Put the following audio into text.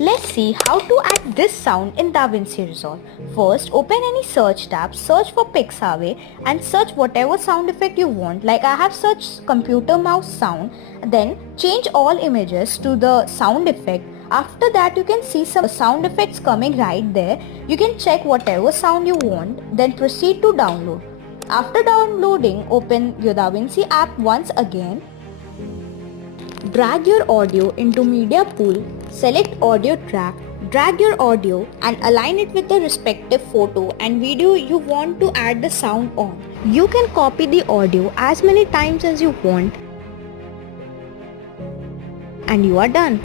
Let's see how to add this sound in DaVinci Resolve. First, open any search tab, search for Pixabay and search whatever sound effect you want. Like I have searched computer mouse sound. Then change all images to the sound effect. After that you can see some sound effects coming right there. You can check whatever sound you want, then proceed to download. After downloading, open your DaVinci app once again. Drag your audio into media pool, select audio track, drag your audio and align it with the respective photo and video you want to add the sound on. You can copy the audio as many times as you want and you are done.